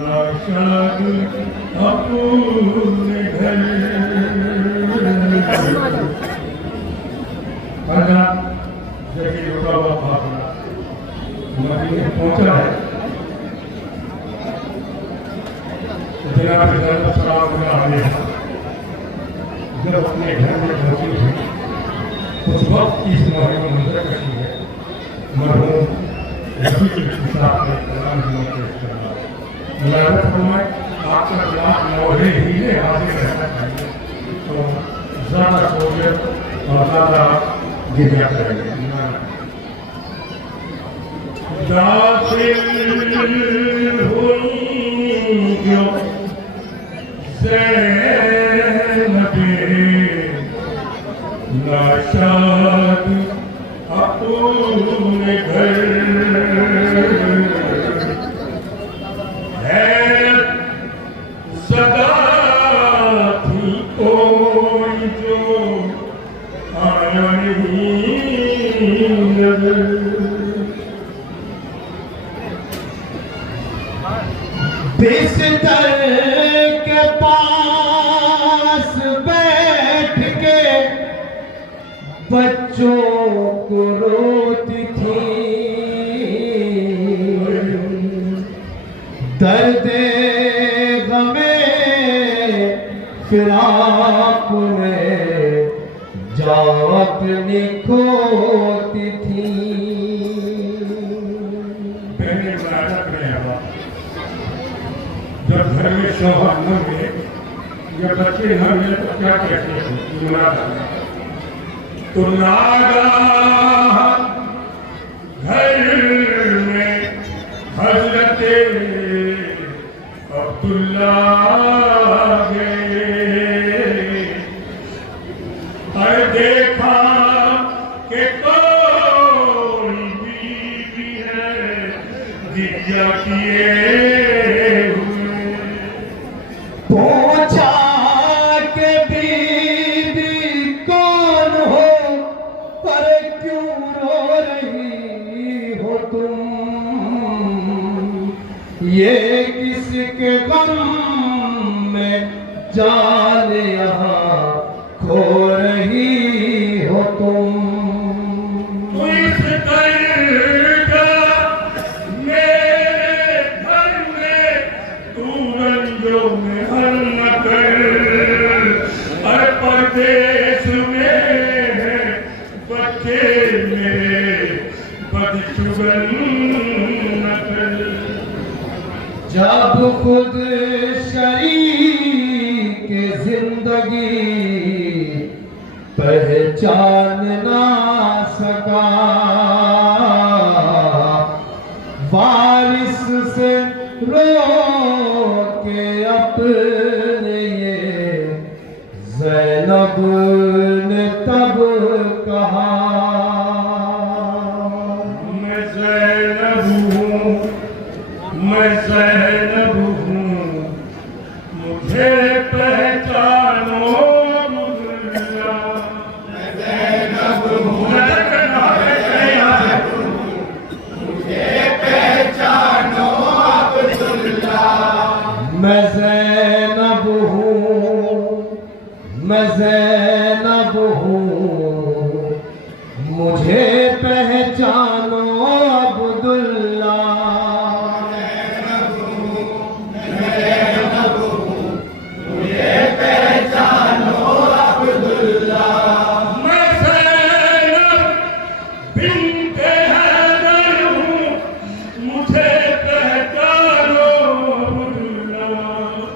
नाशाद अपने घर जैसे रुका हुआ भावना मदीने पहुंचा है। जनाब सलाम जब अपने घर में पहुंची है उस वक्त इस मरहूम मंजर कशी है मरहूम रफी के साथ में कलाम पेश करना मुलाज़ा फरमाए आपका कलाम नौरे हीरे हाजिर रहना चाहिए तो ज़्यादा सोच और ज़्यादा गिरिया करेंगे। दाखिल हुई जो नाशाद अपने घर है सदा थी कोई जो आया नहीं नजर। बिस्तर के पास बैठ के बच्चों को रोती थी, दर्दे गमे फिराक में जान अपनी खोती थी। जब घर में शौहर न मिले या बच्चे न मिले तो क्या कहते हैं तो नागा घर में हज़रत अब्दुल्ला गए और देखा कि कोई बीवी है दिया किए पूछा के बीवी कौन हो पर क्यों रो रही हो तुम, ये किसके गम में जान यहाँ खो रही हो तुम। देश में बच्चे मेरे बदशुगन जब खुद शरीक जिंदगी पहचान ना सका, वारिस से रो के अपने ज़ैनब ने तब कहा मैं ज़ैनब हूँ, मैं ज़ैनब हूँ, मुझे पहचानो मुल्ला। मैं ज़ैनब हूँ, मुझे पहचानो अब्दुल्ला। मैं ज़ैनब हूँ, मैं ज़ैनब हूँ, मुझे पहचानो अब्दुल्ला। मुझे पहचानो अब्दुल्ला। मैं ज़ैनब बिन्ते हैदर हूँ, मुझे पहचानो अब्दुल्ला।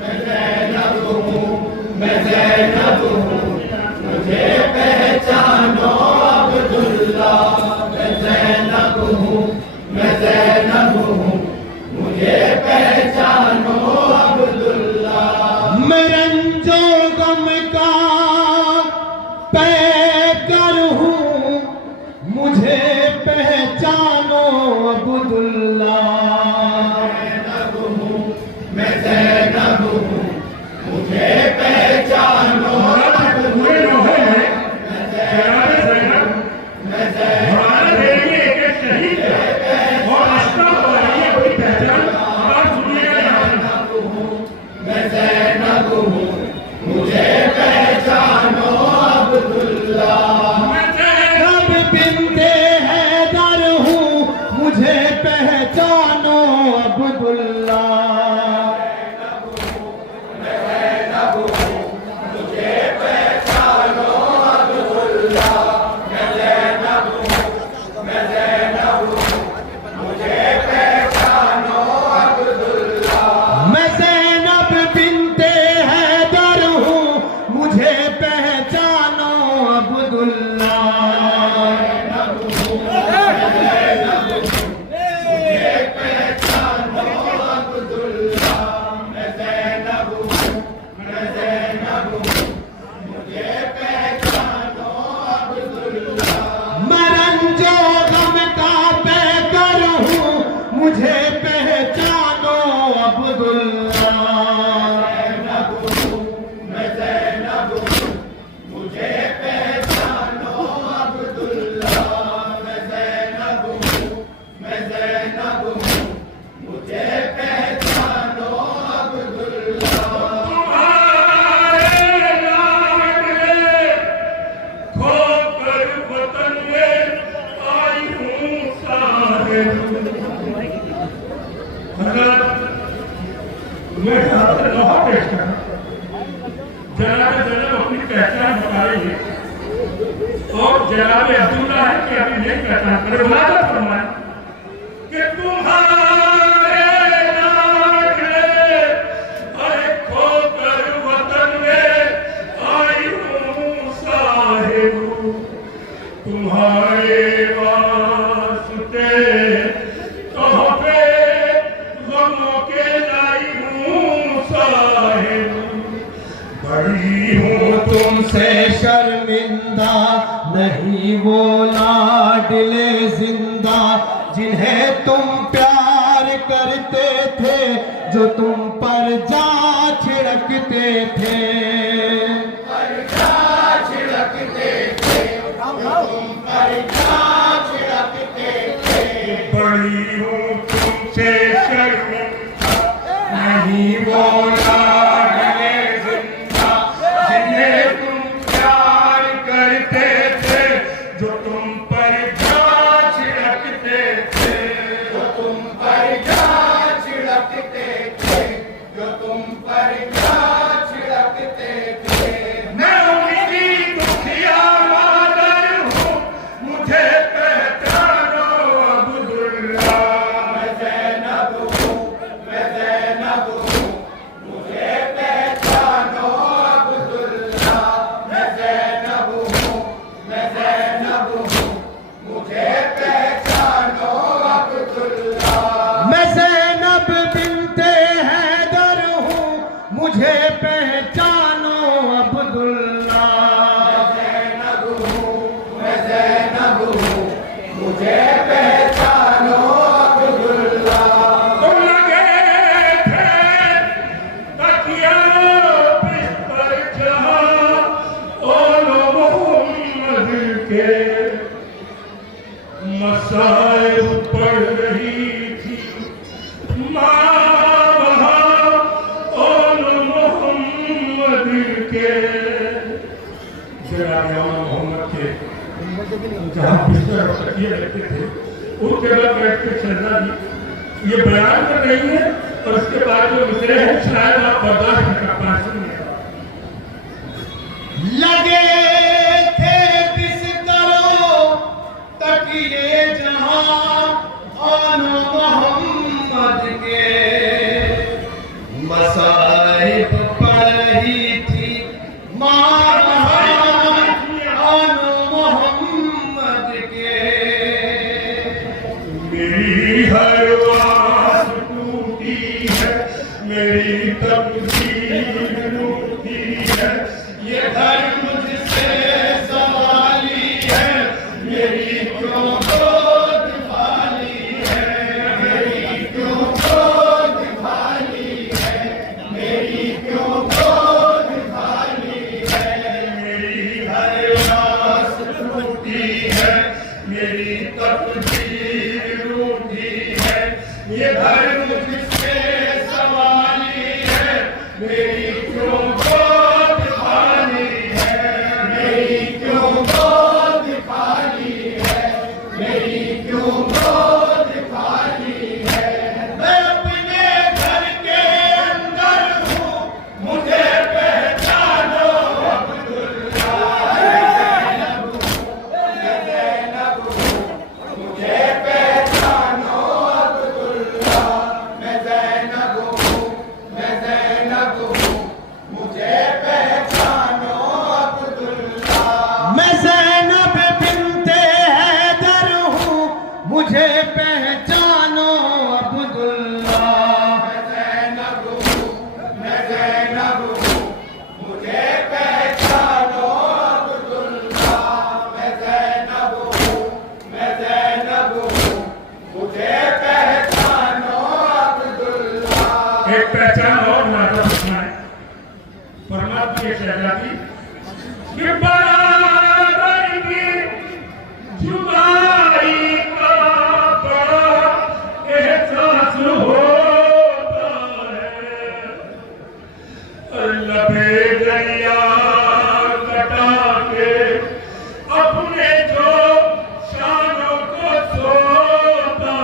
मैं ज़ैनब हूँ, मैं ज़ैनब हूँ, मुझे पहचानो अब्दुल्ला। मैं ज़ैनब हूँ, मैं ज़ैनब हूँ, मुझे पहचानो अब्दुल्ला। मैं रंजो गम का पैकर हूँ, मुझे पहचानो अब्दुल्ला। मैं ज़ैनब हूँ, मुझे पहचानो अब्दुल्ला। हमारा देखिए एक शहीद है और अशरफ वाली अपनी पहचान आप सुनिएगा यहाँ तुम्हें बहुत टेस्ट है जनाब अपनी पहचान बता रही है और जनाब अब्दुल्ला है कि अभी नहीं पहचान करे वादा फरमाया कि तुम्हारे नाखले अरे खोकर वतन में आई हूँ साहिब तुम्हारे वास्ते कहाँ पे गमों के लाई हूँ साहिब बड़ी हूँ तुमसे शर्मिंदा नहीं वो लाडले जिंदा जिन्हें तुम प्यार करते थे जो तुम पर जा छिड़कते थे बड़ी हूँ तुमसे शर्मिंदा नहीं वो लाडले जिंदा जिन्हें तुम प्यार करते थे जो तुम पर जा छिड़कते थे जो तुम पर जा छिड़कते थे जो तुम पर जा छिड़कते थे मैं उनकी दुखिया मादर हूँ मुझे पहचानो अब्दुल्ला मैं ज़ैनब हूँ मुझे पहचानो अब्दुल्ला मैं ज़ैनब हूँ मुझे पहचानो अब्दुल्ला मैं ज़ैनब बिन्ते हैदर हूँ मुझे पहचानो अब्दुल्ला मैं ज़ैनब हूँ मुझे पहचानो अब्दुल्ला तुम लगे थे तकिया बिस्तर जहाँ ओलो मोहम्मद के मसाइब पढ़ रही थी माँ वहाँ ओलो मोहम्मद के जनाब मोहम्मद के जहाँ बिस्तर और तकिए रखते थे उस जगह बैठ के चलना भी ये बयान कर रही है और उसके बाद जो मिसरे हैं शायद आप बर्दाश्त नहीं कर पा सकते लगे थे बिस्तरों तकिए जहां आन मोहम्मद के मसाइब पढ़ रही थी माँ आन मोहम्मद के मेरी हर आस टूटी है मेरी तकदीर रूठी है ये घर मुझसे सवाली है मेरी क्यों गोद खाली है मेरी क्यों गोद खाली है मेरी क्यों गोद खाली है मेरी हर आस टूटी है मेरी तकदीर रूठी है ये घर मुझसे सवाली है मेरी क्यों गोद खाली है मेरी क्यों गोद खाली है मेरी क्यों गोद खाली है मैं अपने घर के अंदर हूँ मुझे पहचानो अब्दुल्ला मैं ज़ैनब हूँ मुझे पहचानो अब्दुल्ला मैं ज़ैनब हूँ मुझे पहचानो अब्दुल्ला मैं ज़ैनब बिन्ते हैदर हूँ मुझे पहचानो अब्दुल्ला मैं ज़ैनब हूँ मुझे पहचानो अब्दुल्ला मैं ज़ैनब हूँ मुझे पहचानो अब्दुल्ला एक पहचान और नाता है परमात्मा की शहजादी कि बराबर की जुदाई का बड़ा एहसास होता है लबे दरिया कटा के अपने जो शानों को सोता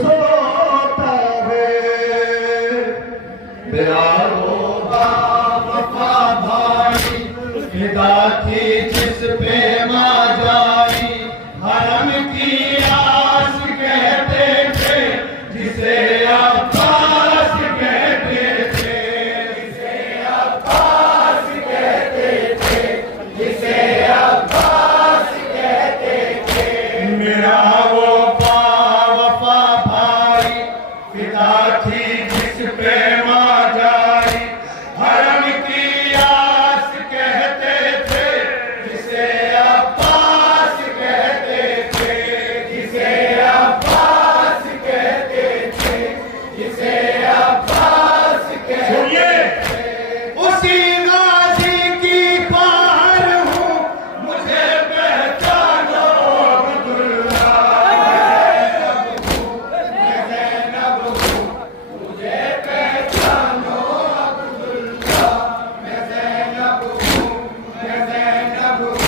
सोता है प्यारो वफा भाई फिदा थी जिस पे माँ जाई हरम की आस कहते थे जिसे अब्बास कहते थे जिसे अब्बास कहते थे जिसे अब्बास कहते थे मेरा वो वफा भाई फिदा थी जिस पे माँ जाई हरम की आस कहते थे जिसे अब्बास कहते थे जिसे अब्बास कहते थे जिसे अब्बास कहते थे उसी गाजी की पार हूँ मुझे पहचानो अब्दुल्ला मैं ज़ैनब हूँ मुझे पहचानो अब्दुल्ला मैं ज़ैनब हूँ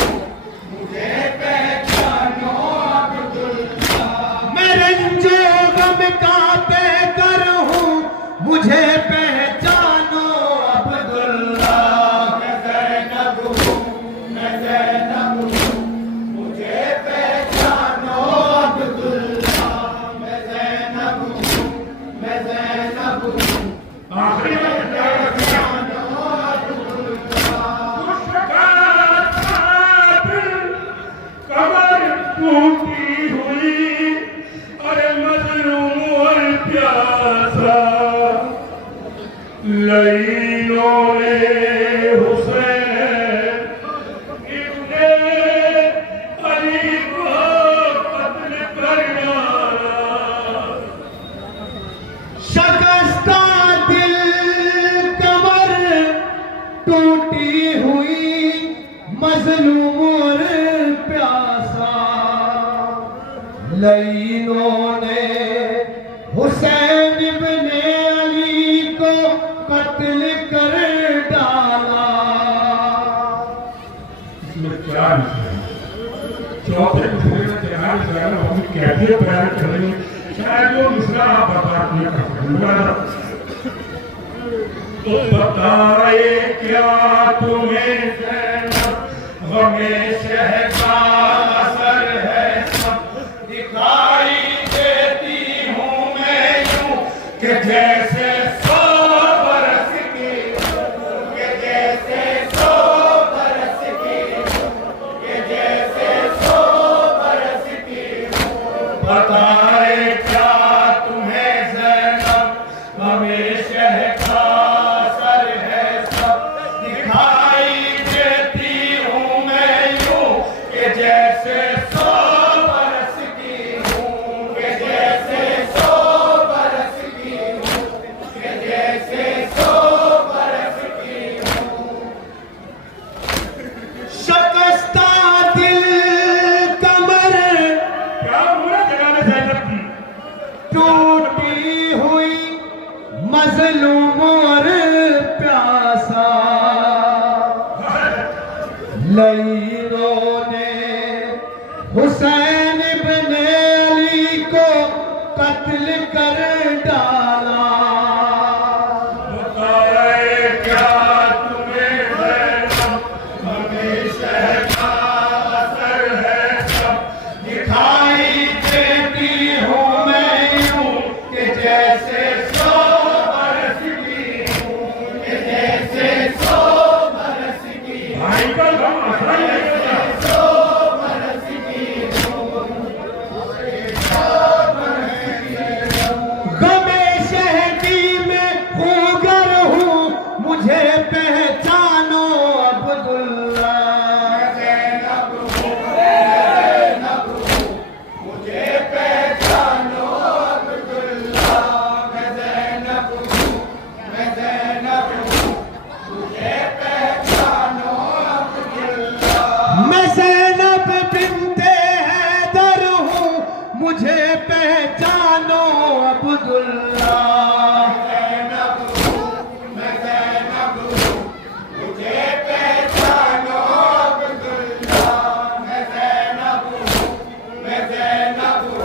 मुझे पहचानो अब्दुल्ला मैं रंजे गम का बेकर हूँ मुझे पहचानो अब्दुल्ला मैं ज़ैनब हूँ मुझे पहचानो अब्दुल्ला मैं ज़ैनब हूँ आखिरी में क्या पहचानो अब्दुल्ला कमर टूटी हुई अरे मजलूम और प्यासा लईलों ने हुसैन इब्ने अली को कत्ल कर डाला शकस्ता दिल कमर टूटी हुई मजलूम और प्यासा लईनों ने हुसैन इब्ने अली को कत्ल कर डाला इसमें क्या विषय है? चौथे मिसरे में तैयार जाना हम कैसे तैयार करेंगे शायद वो मिसरा आप बर्बाद नहीं कर सकूंगा तो बताए क्या तुम्हें ज़ैनब गमे शह का असर है सब दिखाई देती हूँ मैं यूं कि जैसे 100 बरस की कि जैसे 100 बरस की कि जैसे 100 बरस की बताए क्या तुम्हें ज़ैनब हमेशा का असर है सब दिखाई देती हूँ मैं यूं कि जैसे 100 बरस की हूँ कि जैसे 100 बरस की हूँ कि जैसे 100 बरस की हूँ शकस्ता दिल कमर क्या हुआ जनाब ज़ैनब की टूटी हुई मजलूम और प्यासा लईनों ने हुसैन इब्ने अली को कत्ल कर डाला बताए क्या तुम्हें ज़ैनब हमेशा का असर है सब दिखाई देती हूँ मैं यूं कि जैसे 100 बरस की हूँ कि जैसे 100 बरस की भाई का गम असर नहीं होता 100 बरस की हूँ गमे शहदी में खूगर हूँ मुझे पहचानो अब्दुल्ला मुझे पहचानो अब्दुल्ला मैं ज़ैनब हूँ मुझे पहचानो अब्दुल्ला मैं ज़ैनब बिन्ते हैदर हूँ मुझे पहचानो अब्दुल्ला मैं ज़ैनब हूँ मुझे पहचानो अब्दुल्ला मैं ज़ैनब हूँ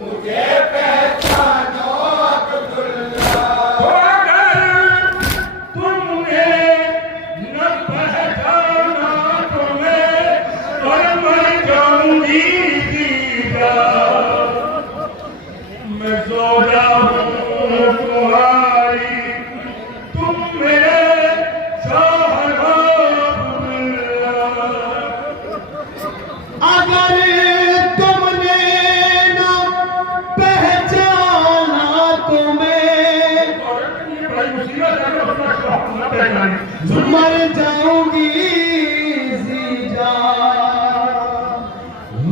मुझे पहचानो मैं जोजा हूँ तुम्हारी, तुम मेरे शौहर हो अब्दुल्ला। अगर तुमने न पहचाना तुम्हें, मर जाऊंगी जीजा।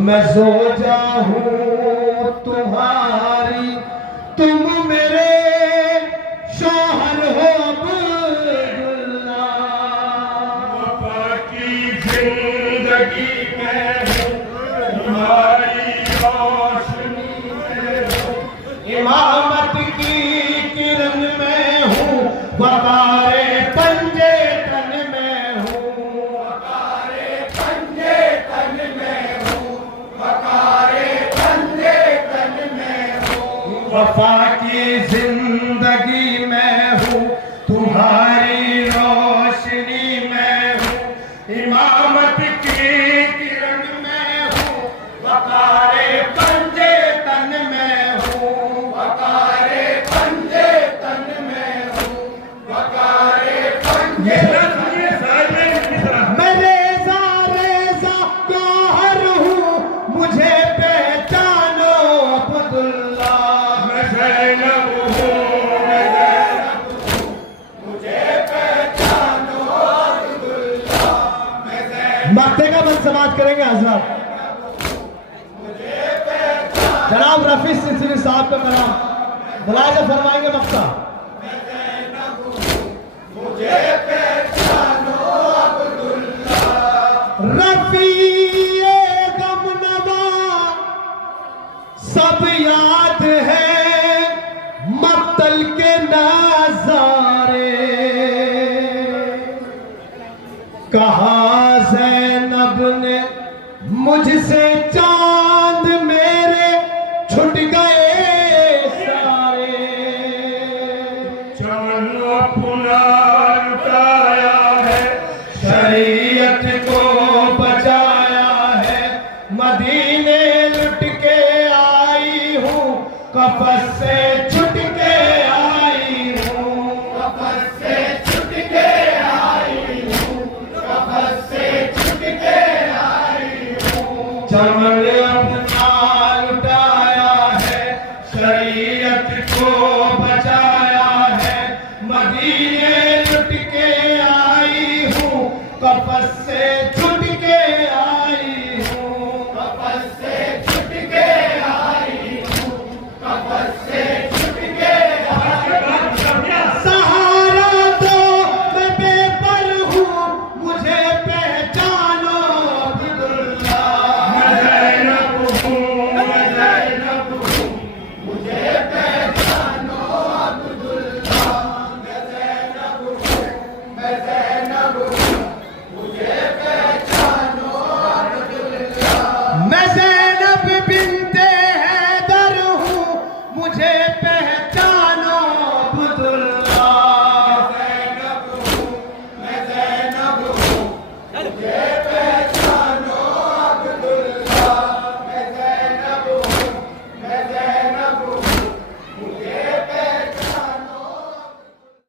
मैं जोजा हूँ तुम्हारी, तुम मेरे शौहर हो अब्दुल्ला। वफा की जिंदगी में हूँ तुम्हारी रोशनी में हूँ, इमामत की किरण में हूँ, वकारे पंजे तन में हूँ, वकारे पंजे तन में हूँ, वकारे पंजे तन में हूँ। वफा की जिंदगी में हूँ, तुम्हारी रोशनी में हूँ, इमामत की किरण में हूँ, वकारे पंजे तन में हूँ, वकारे पंजे तन में हूँ, वकारे पंजे। मैं रेज़ा रेज़ा गौहर हूँ, मुझे पहचानो अब्दुल्ला। मैं ज़ैनब हूँ, मैं ज़ैनब हूँ, मुझे पहचानो अब्दुल्ला। मक्ते का बंद समाज करेंगे हजरत। जनाब रफी सिलसिले साहब पे मनाम मुलाज़ा फरमाएंगे मक्ता। मुझे पहचानो अब्दुल्ला। रफी गम नवा सब याद है, मक्तल के नजारे। कहा ज़ैनब ने मुझसे चांद मेरे छुट गए सारे। चमन अपना लुटाया है, शरीयत को बचाया है, मदीने लुट के आई हूँ, कफस से छुट के आई हूँ, कफस से छुट के आई हूँ, कफस से छुट के आई हूँ। चमन अपना लुटाया है, शरीयत को बचाया है, मदीने लुट के आई हूँ, कफस से छुट के आई हूँ, कफस से छुट के आई हूँ, कफस से छुट के आई हूँ। सहारा दो मैं बेपर हूँ, मुझे पहचानो अब्दुल्ला। मैं ज़ैनब हूँ, मैं ज़ैनब हूँ, मुझे पहचानो अब्दुल्ला। मैं ज़ैनब हूँ, मैं ज़ैनब हूँ, मुझे पहचानो अब्दुल्ला। मैं ज़ैनब बिन्ते हैदर हूँ, मुझे